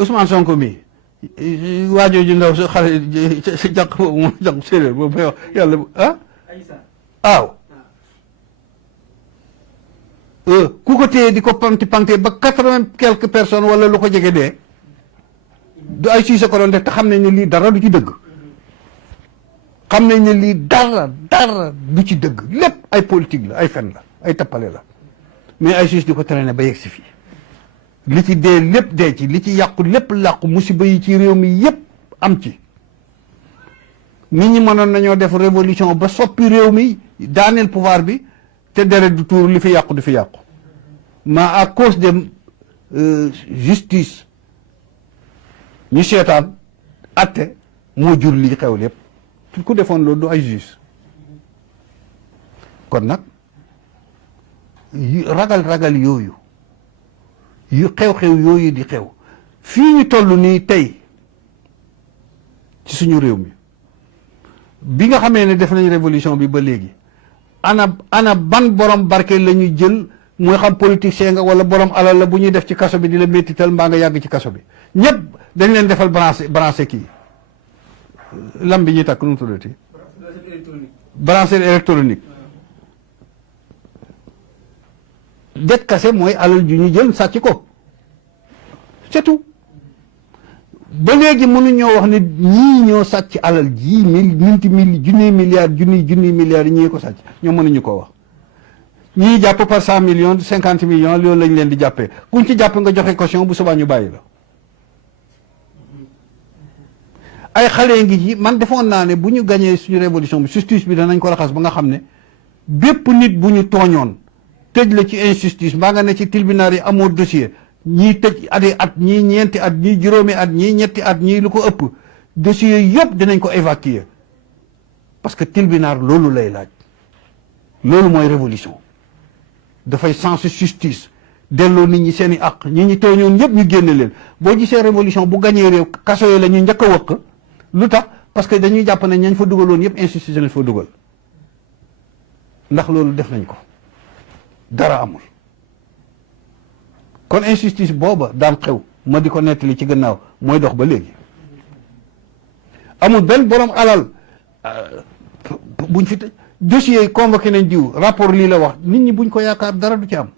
Ousmane Sonko mi waajoo ju ndaw sa xale sa jànq boobu moom jànq séeréer boobu may wax yàlla ah waaw ku ko téye di ko pante ba 80 quelques personnes wala lu ko jege dee du ay siise ko doon def te xam nañ ne lii dara du ci dëgg xam nañ ne lii dara du ci dëgg lépp ay politique la ay fen la ay tappale la mais ay siis di ko traîner ba yegg si fii li ci dee lépp dee ci li ci yàqu lépp làqu musiba yi ci réew mi yépp am ci nit ñi mënoon nañoo def révolution ba soppi réew mi daaneel pouvoir bi te deret du tuur li fi yàqu du fi yàqu mais à cause de justice ñu seetaan atte moo jur li xew lépp ku defoon loolu du ay juge kon nag ragal yooyu yu xew-xew yooyu di xew fii ñu toll nii tey ci suñu réew mi bi nga xamee ne def nañ révolution bi ba léegi ana ban borom barke la ñu jël mooy xam politicien nga wala borom alal la bu ñuy def ci kaso bi di la méttital mbaa nga yàgg ci kaso bi ñëpp dañ leen defal branché kii lam bi ñuy takk nu mu tuddati bracelet électronique det kase mooy alal ju ñu jël sàcc ko c'est tout ba léegi mënuñoo wax ne ñii ñoo sàcc alal ji junniy milliards yi ñii ko sàcc ñoo mënuñu koo wax ñii jàpp par 100 millions 50 millions loolu lañ leen di jàppee kuñ ci jàpp nga joxe caution bu subaa ñu bàyyi la ay xale ngi ci man defoon naa ne bu ñu gañee suñu révolution bi justice bi danañ ko raxas ba nga xam ne bépp nit bu ñu tooñoon tëj la ci injustice mbaa nga ne ci tribunal yi amoo dossier ñii tëj at ñii ñeenti at ñii juróomi at ñii ñetti at ñii lu ko ëpp dossier yëpp dinañ ko évacuer parce que tribunal loolu lay laaj loolu mooy révolution dafay sens justice delloo nit ñi seen i àq ñi tooñoon yëpp ñu génne leen boo gisee révolution bu gañee réew kaso yi la ñu njëkk a wëkk lu tax parce que dañuy jàpp ne ñañ fa dugaloon yëpp injustice lañ fa dugal ndax loolu def nañ ko dara amul kon injustice booba daan xew ma di ko nettali ci gannaaw mooy dox ba léegi amul benn borom alal buñ fi tëj dossier yi convoqué nañ diw rapport lii la wax nit ñi buñ ko yaakaar dara du ci am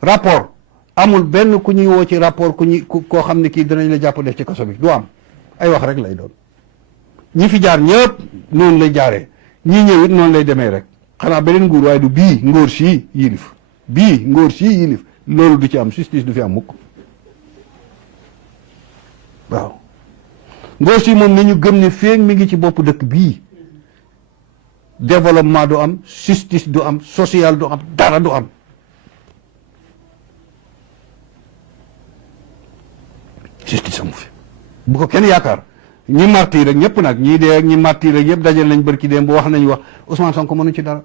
rapport amul benn ku ñuy woo ci rapport koo xam ne kii dinañ la jàpp def ci kaso bi du am ay wax rek lay doon ñi fi jaar ñëpp noonu lay jaaree ñii ñëw it noonu lay demee rek xanaa beneen nguur waaye du bii ngóor sii yilif loolu du ci am justice du fi am mukk waaw ngóor sii moom nañu gëm ne feeg mi ngi ci bopp dëkk bii développement du am justice du am social du am dara du am justice amu fi bu ko kenn yaakaar ñi martir rek ñëpp nag ñii dee ak ñi martir rek ñëpp dajal nañ bërki démb bu wax nañ wax Ousmane Sonko mënu ci dara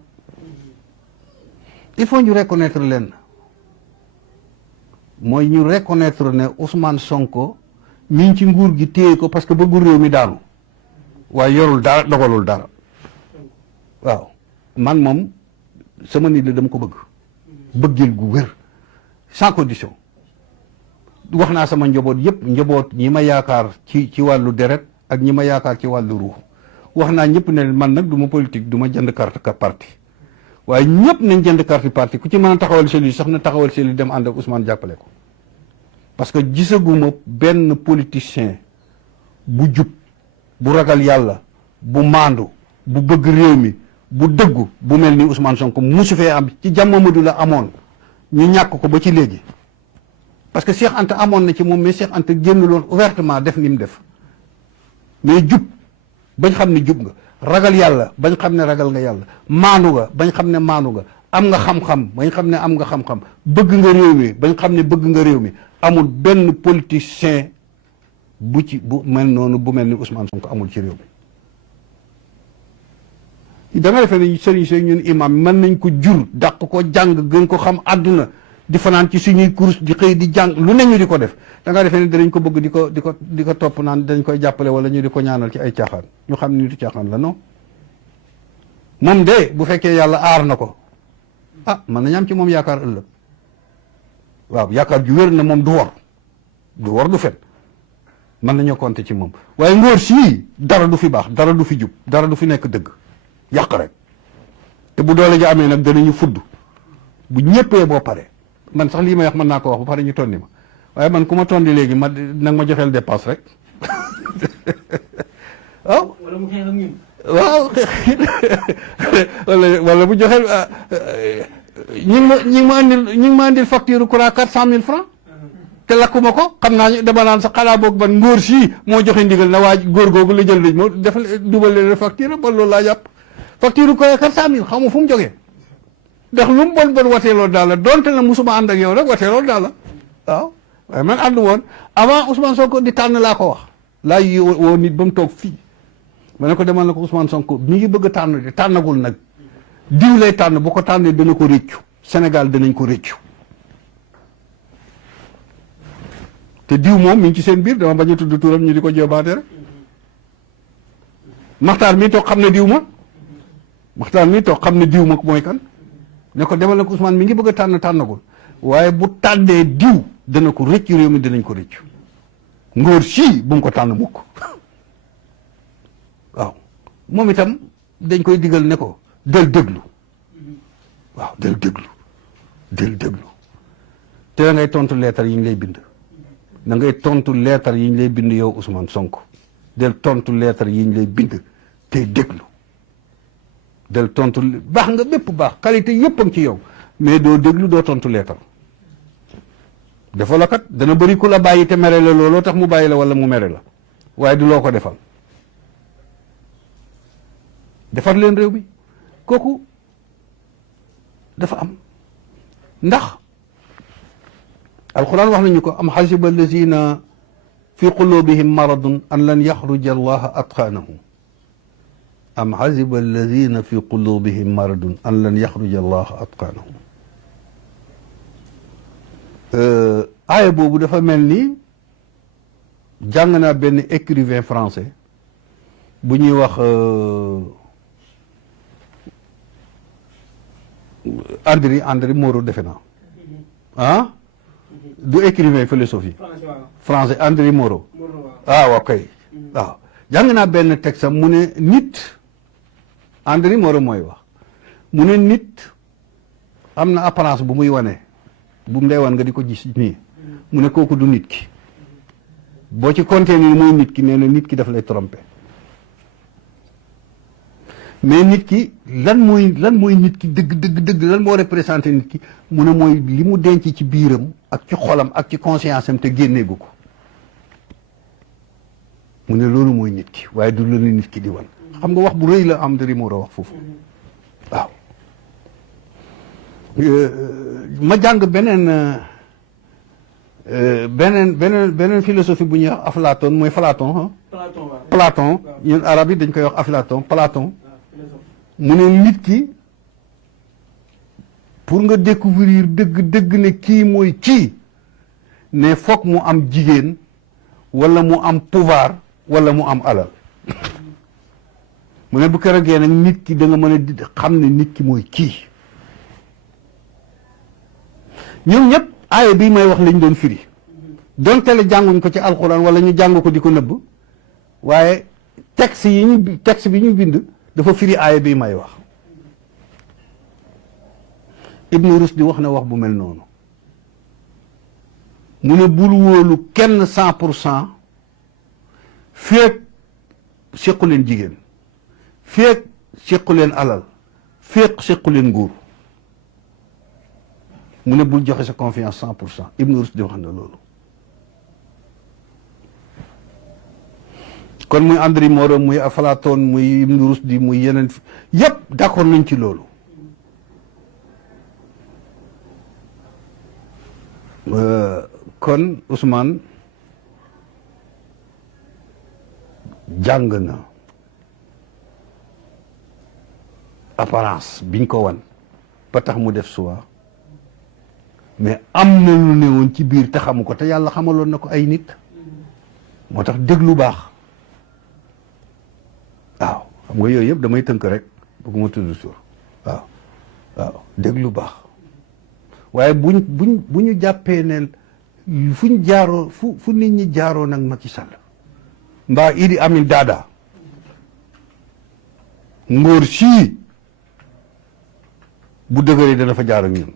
il faut ñu reconnaître leen mooy ñu reconnaître ne Ousmane Sonko mi ngi ci nguur gi téye ko parce que bëggul réew mi daanu waaye yorul dara dogalul dara waaw man moom sama nit la dama ko bëggil gu wér sans condition wax naa sama njaboot yëpp njaboot ñi ma yaakaar ci wàllu deret ak ñi ma yaakaar ci wàllu ruux wax naa ñëpp ne man nag du ma politique du ma jënd carte parti waaye ñëpp nañ jënd carte parti ku ci mën a taxawal seli sax na taxawal seli dem ànd ak Ousmane jàppale ko parce que gisaguma benn politicien bu jub bu ragal yàlla bu maandu bu bëgg réew mi bu dëggu bu mel ni Ousmane Sonko musu fee am ci jamono la amoon ñu ñàkk ko ba ci léegi parce que Cheikh Anta amoon na ci moom mais Cheikh Anta génn loon ouvertement def ni mu def mais jub bañ xam ne jub nga ragal yàlla bañ xam ne ragal nga yàlla maanu nga bañ xam ne maanu nga am nga xam-xam bañ xam ne am nga xam-xam bëgg nga réew mi bañ xam ne bëgg nga réew mi amul benn politicien bu mel noonu bu mel ni Ousmane Sonko amul ci réew mi da nga defee ne sëriñ si ñun imam mën nañ ko jur dàq ko jàng gën ko xam àdduna di fanaan ci suñuy course di xëy di jàng lu ne ñu di ko def da nga defee ne danañ ko bëgg di ko topp naan dañ koy jàppale wala ñu di ko ñaanal ci ay caaxaan ñu xam ne nitu caaxaan la non moom de bu fekkee yàlla aar na ko mën nañu am ci moom yaakaar ëllëg waaw yaakaar ju wér na moom du wor du war du fen mën nañoo compter ci moom waaye ngóor sii dara du fi baax dara du fi jub dara du fi nekk dëgg yàq rek te bu doole ji amee nag danañu fudd bu ñëppee boo pare man sax lii may wax mën naa ko wax ba pare ñu tonni ma waaye man ku ma tondi léegi ma nag ma joxeel dépense rek waaw wala mu xeex ak ñun. waaw wala bu joxeel ñi ngi ma andil facture courant 400 000 francs te lakkuma ko xam naa dama naan sax xanaa boog ban ngóor sii moo joxe ndigal na waa góor googu la jël lañ moo def dubal leen facture ba loolu laa jàpp facture courant 400 000 xaw ma fu mu jógee ndax lu mu bon bon wateeloo daal la donte na musuma ànd ak yow rek wateeloo daal la waaw waaye man ànd woon avant Ousmane Sonko di tànn laa ko wax laa woo nit ba mu toog fii ma ne ko demal na ko Ousmane Sonko mi ngi bëgg a tànn de tànnagul nag diw lay tànn bu ko tànnee dana ko réccu Sénégal danañ ko réccu te diw moom mi ngi ci seen biir dama bañ a tudd turam ñu di ko jébaate rek maxtaar mi toog xam ne diw ma maxtaar mi toog xam ne diw ma mooy kan ne ko demal na ko Ousmane mi ngi bëgg a tànn tànnagul waaye bu tànnee diw dana ko rëccu réew mi danañ ko rëccu ngóor sii bu mu ko tànn mukk waaw moom itam dañ koy digal ne ko del déglu waaw del déglu te da ngay tontu leetar yi ñu lay bind da ngay tontu leetar yi ñu lay bind yow Ousmane Sonko del tontu leetar yi ñu lay bind te déglu del tontu baax nga bépp baax qualité yëpp a ngi ci yow mais doo déglu doo tontu leetar dafa la kat dana bëri ku la bàyyi te mere la looloo tax mu bàyyi la wala mu mere la waaye du loo ko defal defar leen réew mi kooku dafa am ndax alquran wax nañu ko am xasiba allazina fi qulubihim maradun an lan yaxruja allaha atqaanahum am xasiba allazina fi qulubihim maradun an lan yaxruja allaha atqaanahum aaya boobu dafa mel ni jàng naa benn écrivain français bu ñuy wax André Maurois defe naa ah du écrivain philosophie français André Maurois waaw kay waaw jàng naa benn texte mu ne nit André Maurois mooy wax mu ne nit am na apparence bu muy wane bu mu dee wan nga di ko gis nii mu ne kooku du nit ki boo ci compter ni mooy nit ki nee na nit ki daf lay tromper mais nit ki lan mooy nit ki dëgg lan moo représenté nit ki mu ne mooy li mu denc ci biiram ak ci xolam ak ci conscience am te génneegu ko mu ne loolu mooy nit ki waaye du loolu nit ki di wan xam nga wax bu rëy la am dari moo wax foofu waaw ma jàng beneen philosophie bu ñuy wax Aflaton mooy Platon ñun arab yi dañ koy wax Platon mu ne nit ki pour nga découvrir dëgg ne kii mooy kii ne foog mu am jigéen wala mu am pouvoir wala mu am alal mu ne bu keroogee nag nit ki da nga mën a xam ne nit ki mooy kii ñoom ñëpp aaya bii may wax lañ doon firi donte la jànguñ ko ci alxuraan wala ñu jàng ko di ko nëbb waaye texte bi ñu bind dafa firi aaya bii may wax Ibn Rushd wax na wax bu mel noonu mu ne bul wóolu kenn 100% feek sequ leen jigéen feek sequ leen alal feek sequ leen nguur mu ne bul joxe sa confiance 100% Ibn Rushd wax na loolu kon muy André Maurois muy Aflaton muy Ibn Rushd muy yeneen yépp d'accord nañ ci loolu kon Ousmane jàng na apparence biñ ko wan ba tax mu def choix mais am na lu ne woon ci biir te xamu ko te yàlla xamaloon na ko ay nit moo tax déglu baax waaw xam nga yooyu yëpp damay tënk rek bëgguma tudd suur waaw déglu baax waaye bu ñu jàppee ne fuñ jaaroo fu nit ñi jaaroo nag Macky Sall mbaa Idi Amin Dada ngóor sii bu dëgëree dana fa jaar ak ñun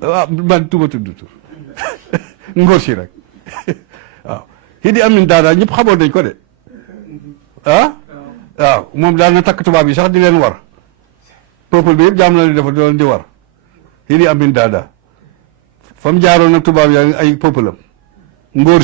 waaw man tuba tudd tur ngóor si rek waaw Idi Amin Dada ñëpp xamoon nañ ko de waaw moom daal na takk tubaab yi sax di leen war peuple bi yëpp jaam na leen dafa doon di war Idi Amin Dada fa mu jaaroon nag tubaab yaa ay peuple am ngóor